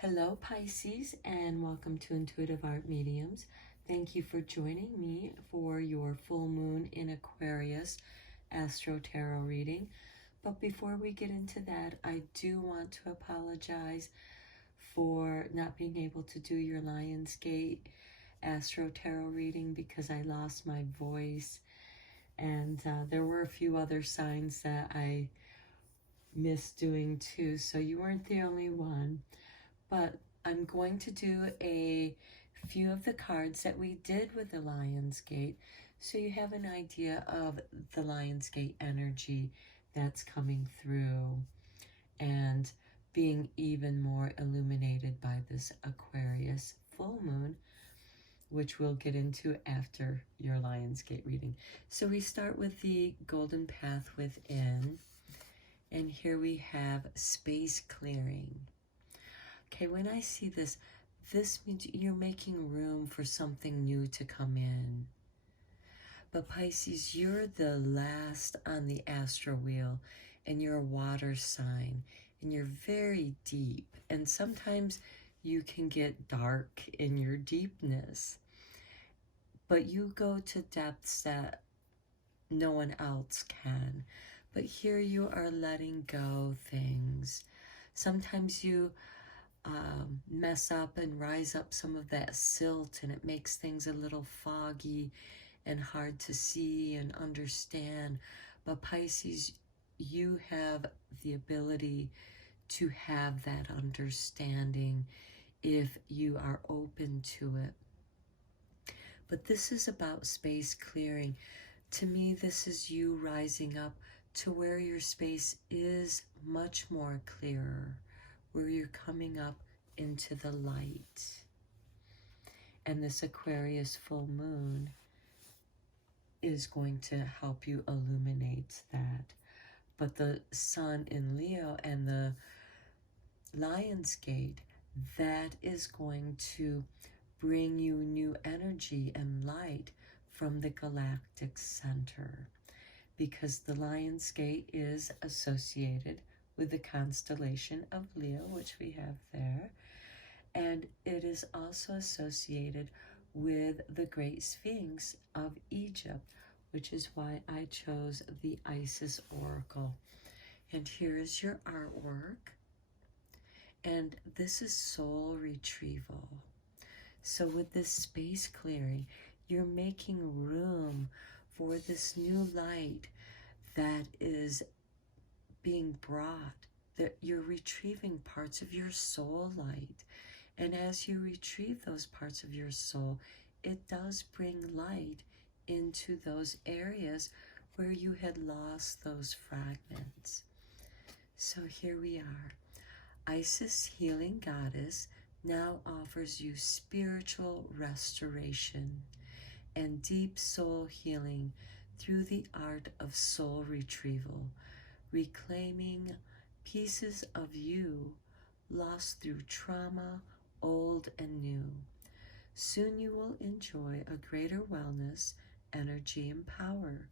Hello Pisces, and welcome to Intuitive Art Mediums. Thank you for joining me for your full moon in Aquarius Astro-Tarot reading. But before we get into that, I do want to apologize for not being able to do your Lionsgate Astro-Tarot reading because I lost my voice, and there were a few other signs that I missed doing too, so you weren't the only one. But I'm going to do a few of the cards that we did with the Lionsgate, so you have an idea of the Lionsgate energy that's coming through and being even more illuminated by this Aquarius full moon, which we'll get into after your Lionsgate reading. So we start with the Golden Path Within, and here we have space clearing. Okay, when I see this, this means you're making room for something new to come in. But Pisces, you're the last on the astro wheel, and you're a water sign, and you're very deep. And sometimes you can get dark in your deepness, but you go to depths that no one else can. But here you are letting go things. Sometimes you mess up and rise up some of that silt, and it makes things a little foggy and hard to see and understand. But Pisces, you have the ability to have that understanding if you are open to it. But this is about space clearing. To me, this is you rising up to where your space is much more clearer, where you're coming up into the light. And this Aquarius full moon is going to help you illuminate that. But the sun in Leo and the Lionsgate, that is going to bring you new energy and light from the galactic center, because the Lionsgate is associated with the constellation of Leo, which we have there, and it is also associated with the Great Sphinx of Egypt, which is why I chose the Isis Oracle. And here is your artwork, and this is soul retrieval. So with this space clearing, you're making room for this new light that is being brought, that you're retrieving parts of your soul light. And as you retrieve those parts of your soul, it does bring light into those areas where you had lost those fragments. So here we are. Isis, healing goddess, now offers you spiritual restoration and deep soul healing through the art of soul retrieval, reclaiming pieces of you lost through trauma, old and new. Soon you will enjoy a greater wellness, energy, and power.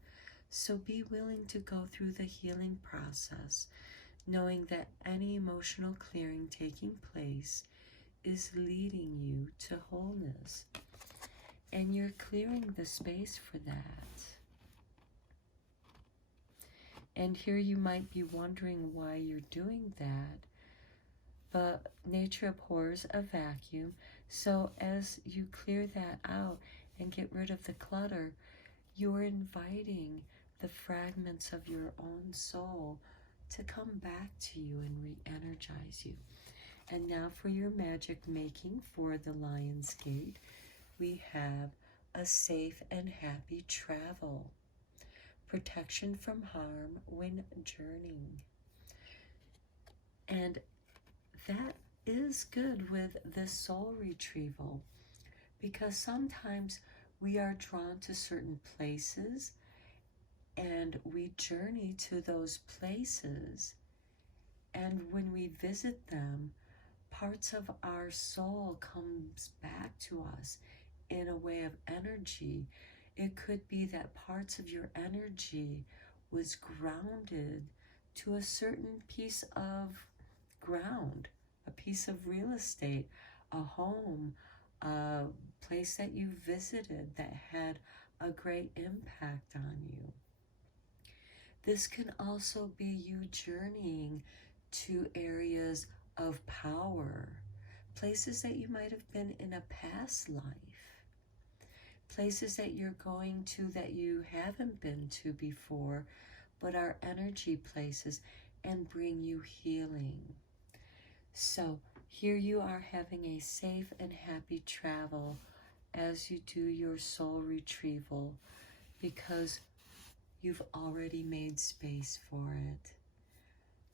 So be willing to go through the healing process, knowing that any emotional clearing taking place is leading you to wholeness. And you're clearing the space for that. And here you might be wondering why you're doing that. But nature abhors a vacuum. So as you clear that out and get rid of the clutter, you're inviting the fragments of your own soul to come back to you and re-energize you. And now for your magic making for the Lionsgate, we have a safe and happy travel, protection from harm when journeying. And that is good with the soul retrieval, because sometimes we are drawn to certain places and we journey to those places, and when we visit them, parts of our soul comes back to us in a way of energy. It could be that parts of your energy was grounded to a certain piece of ground, a piece of real estate, a home, a place that you visited that had a great impact on you. This can also be you journeying to areas of power, places that you might have been in a past life, places that you're going to that you haven't been to before, but are energy places and bring you healing. So here you are having a safe and happy travel as you do your soul retrieval, because you've already made space for it.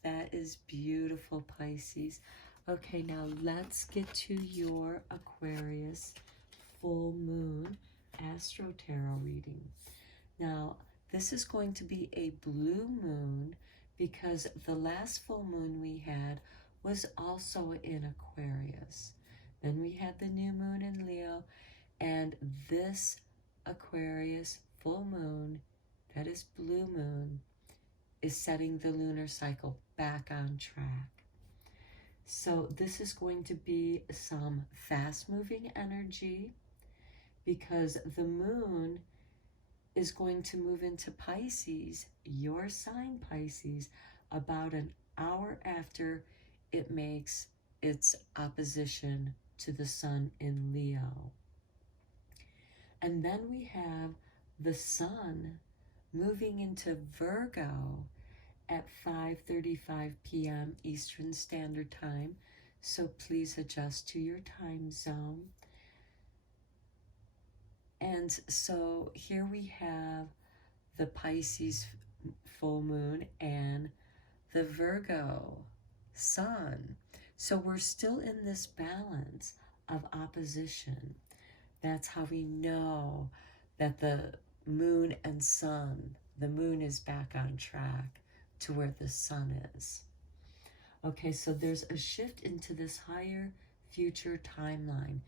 That is beautiful, Pisces. Okay, now let's get to your Aquarius Full Moon Astro-Tarot reading. Now, this is going to be a blue moon because the last full moon we had was also in Aquarius. Then we had the new moon in Leo, and this Aquarius full moon, that is blue moon, is setting the lunar cycle back on track. So this is going to be some fast-moving energy because the moon is going to move into Pisces, your sign Pisces, about an hour after it makes its opposition to the sun in Leo. And then we have the sun moving into Virgo at 5:35 p.m. Eastern Standard Time. So please adjust to your time zone. And so here we have the Pisces full moon and the Virgo sun. So we're still in this balance of opposition. That's how we know that the moon and sun, the moon is back on track to where the sun is. Okay, so there's a shift into this higher future timeline.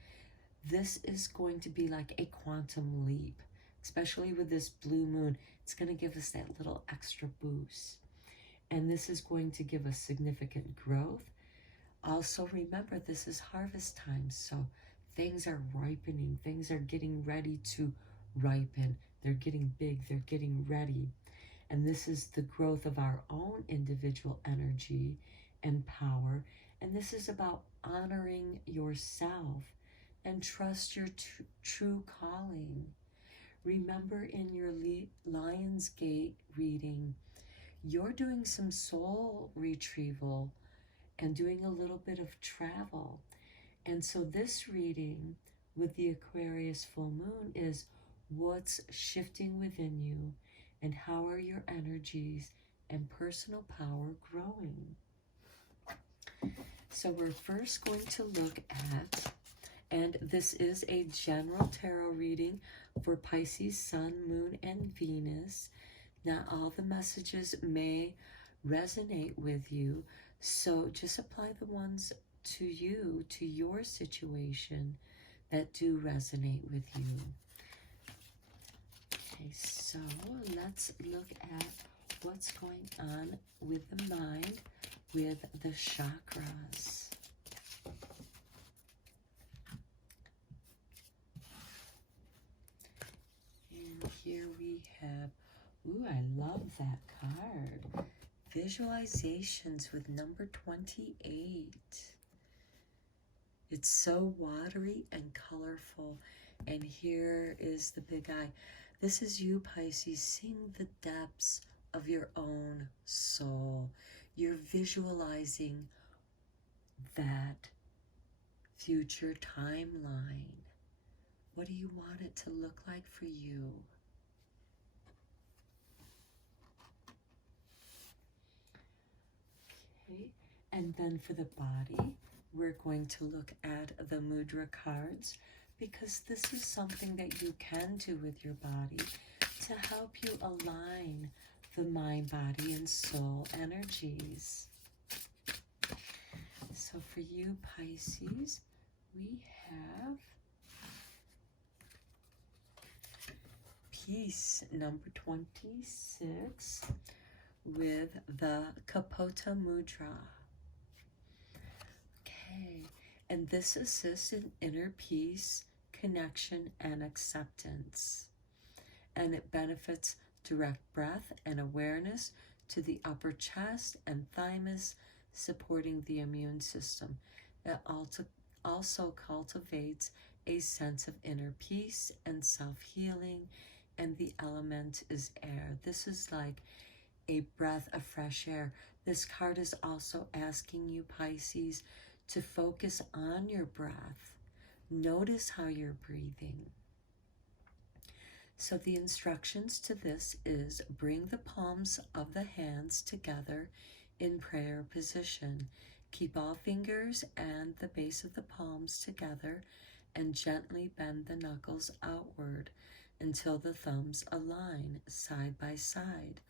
This is going to be like a quantum leap, especially with this blue moon. It's going to give us that little extra boost. And this is going to give us significant growth. Also, remember, this is harvest time, so things are ripening. Things are getting ready to ripen. They're getting big. They're getting ready. And this is the growth of our own individual energy and power. And this is about honoring yourself and trust your true calling. Remember, in your Lionsgate reading, you're doing some soul retrieval and doing a little bit of travel. And so this reading with the Aquarius full moon is what's shifting within you and how are your energies and personal power growing. So we're first going to look at, and this is a general tarot reading for Pisces, Sun, Moon, and Venus. Not all the messages may resonate with you, so just apply the ones to you, to your situation, that do resonate with you. Okay, so let's look at what's going on with the mind, with the chakras. And here we have, ooh, I love that card. Visualizations with number 28. It's so watery and colorful. And here is the big eye. This is you, Pisces, seeing the depths of your own soul. You're visualizing that future timeline. What do you want it to look like for you? Okay, and then for the body, we're going to look at the mudra cards, because this is something that you can do with your body to help you align the mind, body, and soul energies. So for you, Pisces, we have piece number 26 with the Kapota Mudra. And this assists in inner peace, connection, and acceptance. And it benefits direct breath and awareness to the upper chest and thymus, supporting the immune system. It also cultivates a sense of inner peace and self-healing, and the element is air. This is like a breath of fresh air. This card is also asking you, Pisces, to focus on your breath. Notice how you're breathing. So the instructions to this is bring the palms of the hands together in prayer position. Keep all fingers and the base of the palms together and gently bend the knuckles outward until the thumbs align side by side.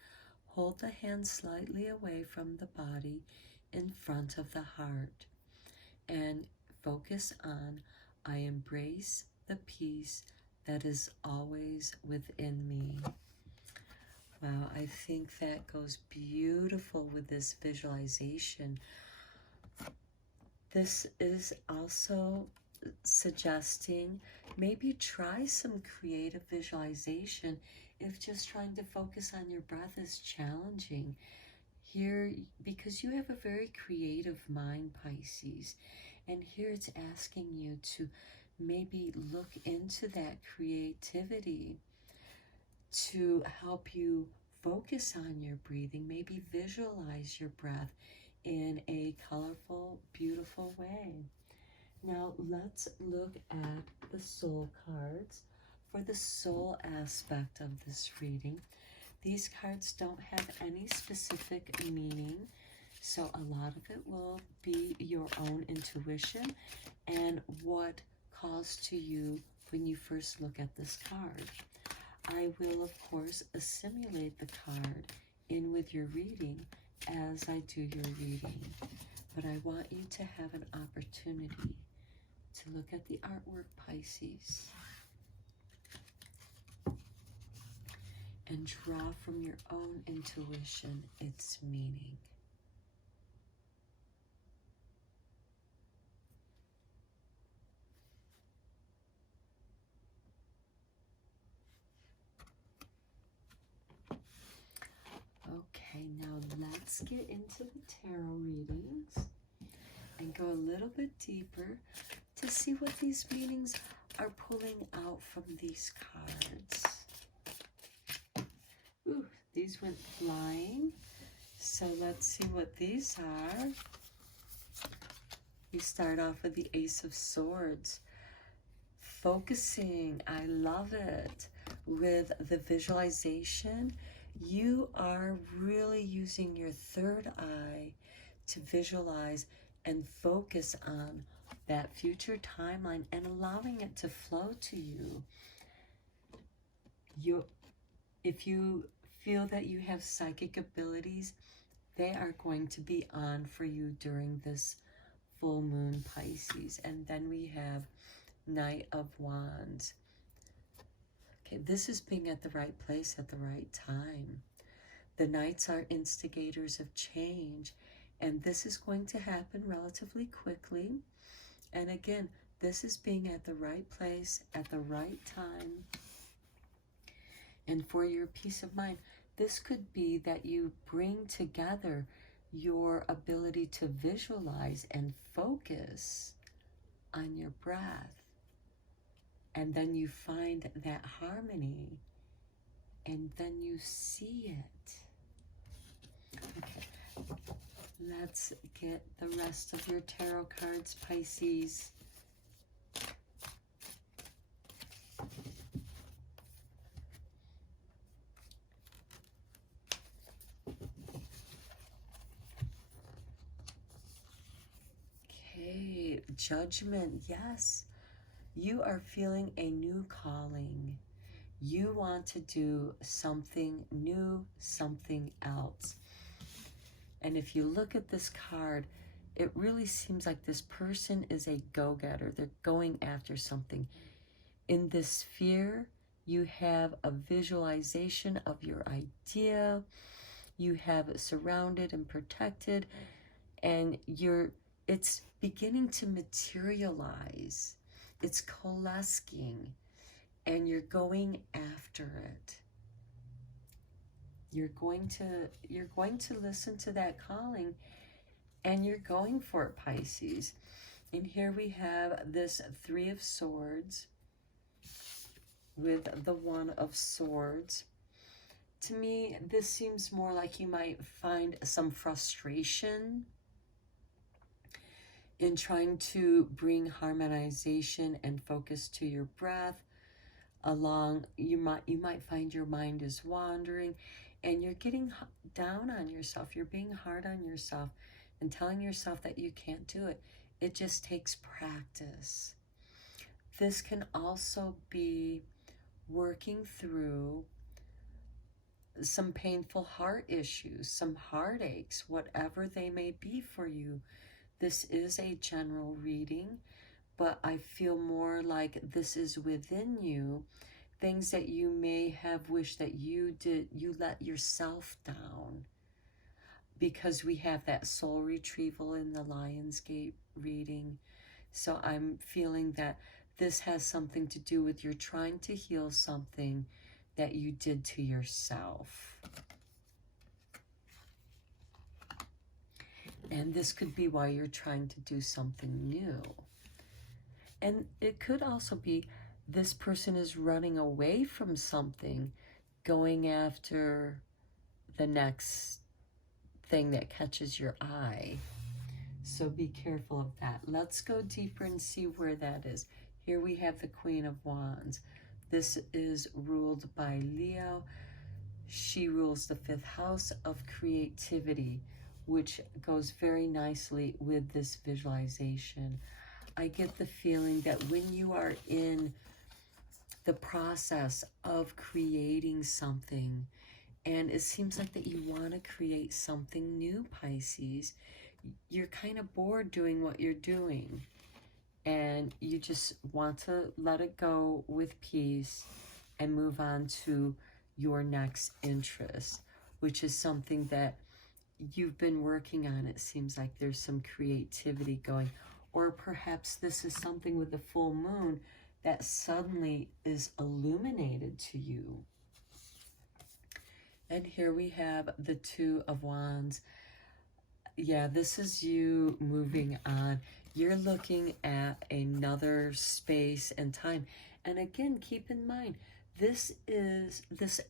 Hold the hands slightly away from the body in front of the heart and focus on, I embrace the peace that is always within me. Wow, I think that goes beautiful with this visualization. This is also suggesting maybe try some creative visualization if just trying to focus on your breath is challenging. Here, because you have a very creative mind, Pisces, and here it's asking you to maybe look into that creativity to help you focus on your breathing. Maybe visualize your breath in a colorful, beautiful way. Now let's look at the soul cards for the soul aspect of this reading. These cards don't have any specific meaning, so a lot of it will be your own intuition and what calls to you when you first look at this card. I will, of course, assimilate the card in with your reading as I do your reading, but I want you to have an opportunity to look at the artwork, Pisces, and draw from your own intuition its meaning. Okay, now let's get into the tarot readings and go a little bit deeper to see what these meanings are pulling out from these cards. Ooh, these went flying. So let's see what these are. We start off with the Ace of Swords. Focusing, I love it. With the visualization, you are really using your third eye to visualize and focus on that future timeline and allowing it to flow to you. If you feel that you have psychic abilities, they are going to be on for you during this full moon, Pisces. And then we have Knight of Wands. Okay, this is being at the right place at the right time. The Knights are instigators of change, and this is going to happen relatively quickly. And again, this is being at the right place at the right time. And for your peace of mind, this could be that you bring together your ability to visualize and focus on your breath. And then you find that harmony, and then you see it. Okay, let's get the rest of your tarot cards, Pisces. Okay, Judgment, yes. You are feeling a new calling. You want to do something new, something else. And if you look at this card, it really seems like this person is a go-getter. They're going after something. In this sphere, you have a visualization of your idea. You have it surrounded and protected, and you're it's beginning to materialize. It's coalescing, and you're going after it. You're going to listen to that calling, and you're going for it, Pisces. And here we have this Three of Swords with the One of Swords. To me, this seems more like you might find some frustration in trying to bring harmonization and focus to your breath. You might find your mind is wandering, and you're getting down on yourself. You're being hard on yourself and telling yourself that you can't do it. It just takes practice. This can also be working through some painful heart issues, some heartaches, whatever they may be for you. This is a general reading, but I feel more like this is within you. Things that you may have wished that you let yourself down, because we have that soul retrieval in the Lionsgate reading. So I'm feeling that this has something to do with you're trying to heal something that you did to yourself. And this could be why you're trying to do something new. And it could also be this person is running away from something, going after the next thing that catches your eye. So be careful of that. Let's go deeper and see where that is. Here we have the Queen of Wands. This is ruled by Leo. She rules the 5th house of creativity, which goes very nicely with this visualization. I get the feeling that when you are in the process of creating something, and it seems like that you want to create something new, Pisces, you're kind of bored doing what you're doing, and you just want to let it go with peace and move on to your next interest, which is something that you've been working on. It seems like there's some creativity going, or perhaps this is something with the full moon that suddenly is illuminated to you. And here we have the Two of Wands. Yeah, this is you moving on. You're looking at another space and time. And again, keep in mind, this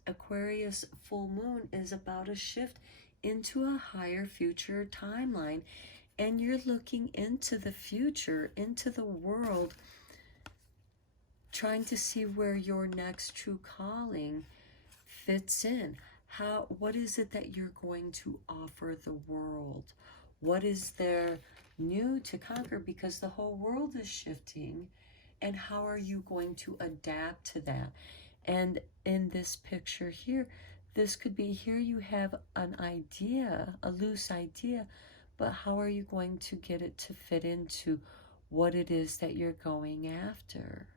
Aquarius full moon is about a shift into a higher future timeline. And you're looking into the future, into the world, trying to see where your next true calling fits in. What is it that you're going to offer the world? What is there new to conquer? Because the whole world is shifting, and how are you going to adapt to that? And in this picture here, this could be, here you have an idea, a loose idea, but how are you going to get it to fit into what it is that you're going after?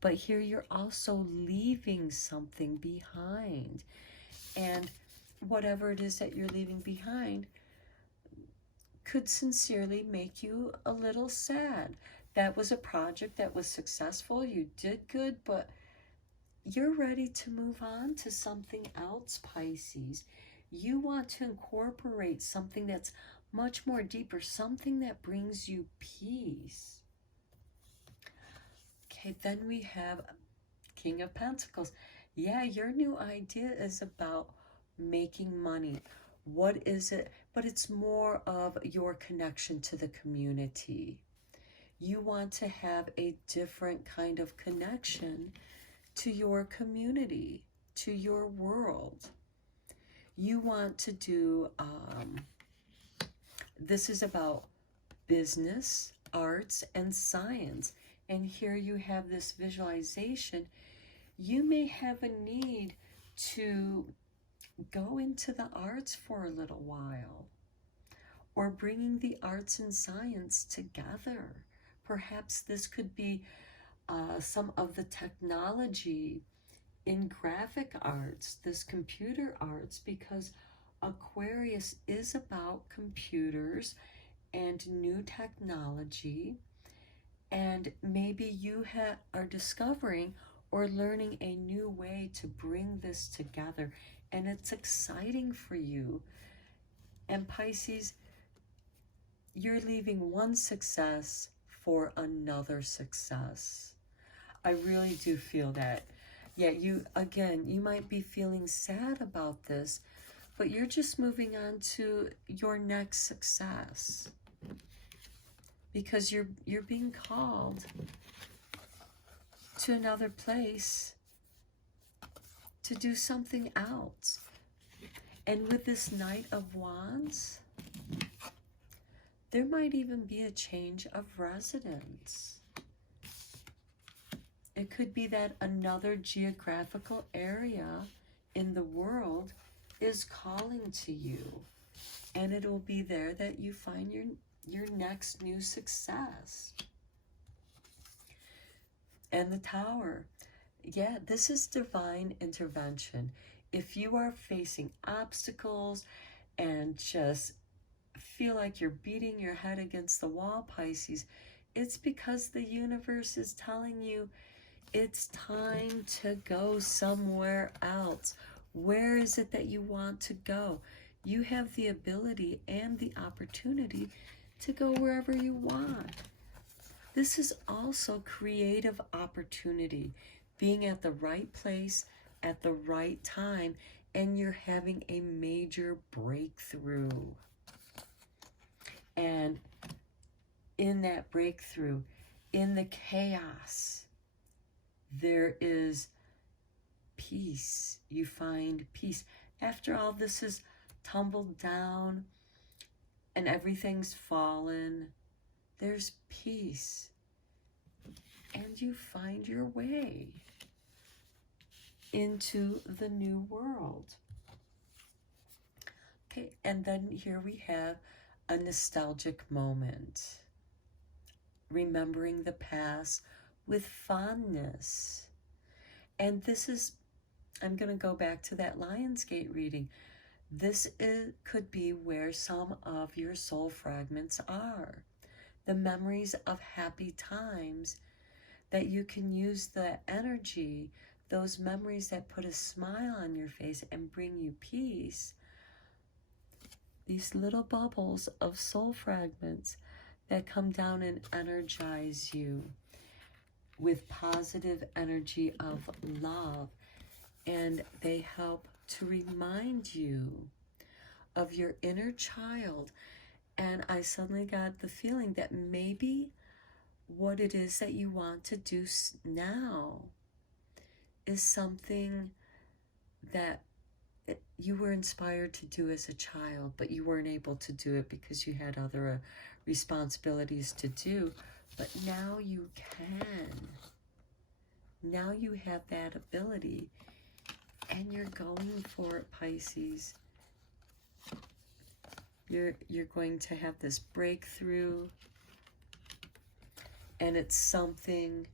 But here you're also leaving something behind. And whatever it is that you're leaving behind could sincerely make you a little sad. That was a project that was successful. You did good, but you're ready to move on to something else, Pisces. You want to incorporate something that's much more deeper, something that brings you peace. Okay, then we have King of Pentacles. Yeah, your new idea is about making money. What is it? But it's more of your connection to the community. You want to have a different kind of connection to your community, to your world. You want to do, this is about business, arts, and science. And here you have this visualization. You may have a need to go into the arts for a little while, or bringing the arts and science together. Perhaps this could be some of the technology in graphic arts, this computer arts, because Aquarius is about computers and new technology. And maybe you are discovering or learning a new way to bring this together. And it's exciting for you. And Pisces, you're leaving one success for another success. I really do feel that. Yeah, you might be feeling sad about this, but you're just moving on to your next success. Because you're being called to another place to do something else. And with this Knight of Wands, there might even be a change of residence. It could be that another geographical area in the world is calling to you. And it'll be there that you find your next new success. And the Tower. Yeah, this is divine intervention. If you are facing obstacles and just feel like you're beating your head against the wall, Pisces, it's because the universe is telling you it's time to go somewhere else. Where is it that you want to go? You have the ability and the opportunity to go wherever you want. This is also creative opportunity, being at the right place at the right time, and you're having a major breakthrough. And in that breakthrough, in the chaos, there is peace. You find peace. After all this is tumbled down and everything's fallen, there's peace. And you find your way into the new world. Okay, and then here we have a nostalgic moment. Remembering the past with fondness. And this is, I'm going to go back to that Lionsgate reading. This could be where some of your soul fragments are. The memories of happy times that you can use the energy, those memories that put a smile on your face and bring you peace. These little bubbles of soul fragments that come down and energize you with positive energy of love. And they help to remind you of your inner child. And I suddenly got the feeling that maybe what it is that you want to do now is something that you were inspired to do as a child, but you weren't able to do it because you had other responsibilities to do. But now you can. Now you have that ability, and you're going for it, Pisces. You're going to have this breakthrough, and it's something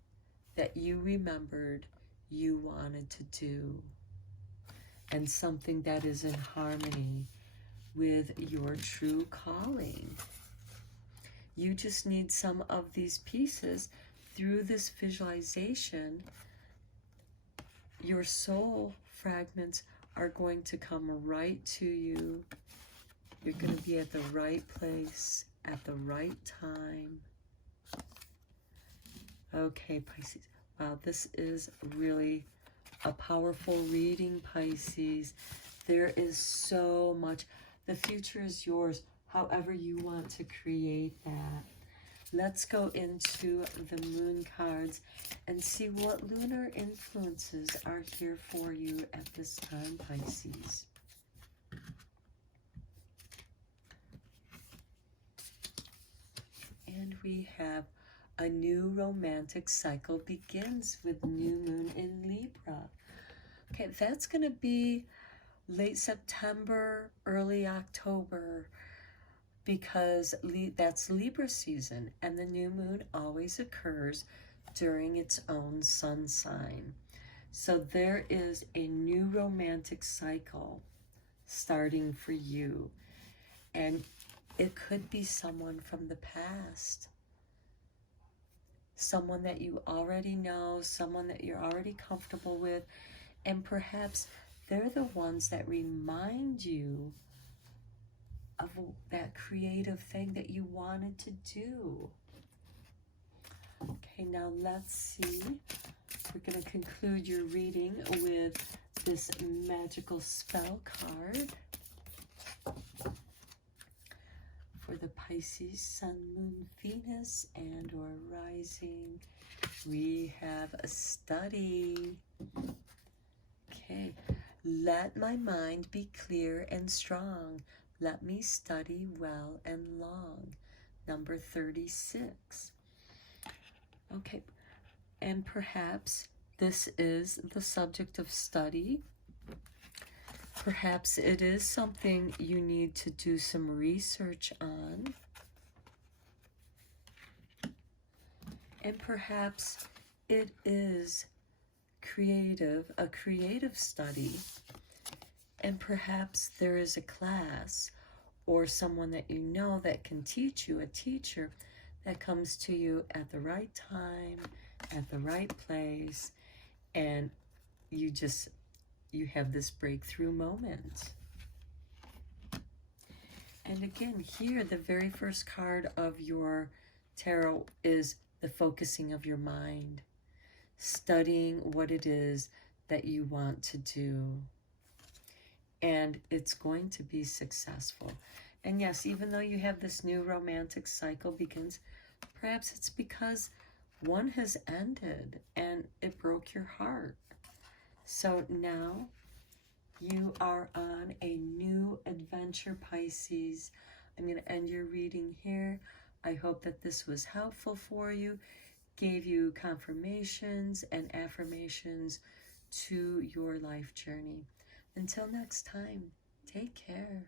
that you remembered you wanted to do, and something that is in harmony with your true calling. You just need some of these pieces through this visualization. Your soul fragments are going to come right to you. You're going to be at the right place at the right time. Okay, Pisces. Wow, this is really a powerful reading, Pisces. There is so much. The future is yours, however you want to create that. Let's go into the moon cards and see what lunar influences are here for you at this time, Pisces. And we have a new romantic cycle begins with new moon in Libra. Okay, that's going to be late September, early October, because that's Libra season, and the new moon always occurs during its own sun sign. So there is a new romantic cycle starting for you. And it could be someone from the past. Someone that you already know, someone that you're already comfortable with, and perhaps they're the ones that remind you of that creative thing that you wanted to do. Okay, now let's see. We're going to conclude your reading with this magical spell card for the Pisces, Sun, Moon, Venus, and or rising. We have a study. Okay, let my mind be clear and strong. Let me study well and long. Number 36. Okay, and perhaps this is the subject of study. Perhaps it is something you need to do some research on. And perhaps it is a creative study. And perhaps there is a class or someone that you know that can teach you, a teacher that comes to you at the right time, at the right place, and you have this breakthrough moment. And again, here, the very first card of your tarot is the focusing of your mind, studying what it is that you want to do. And it's going to be successful. And yes, even though you have this new romantic cycle begins, perhaps it's because one has ended and it broke your heart. So now you are on a new adventure, Pisces. I'm going to end your reading here. I hope that this was helpful for you, gave you confirmations and affirmations to your life journey. Until next time, take care.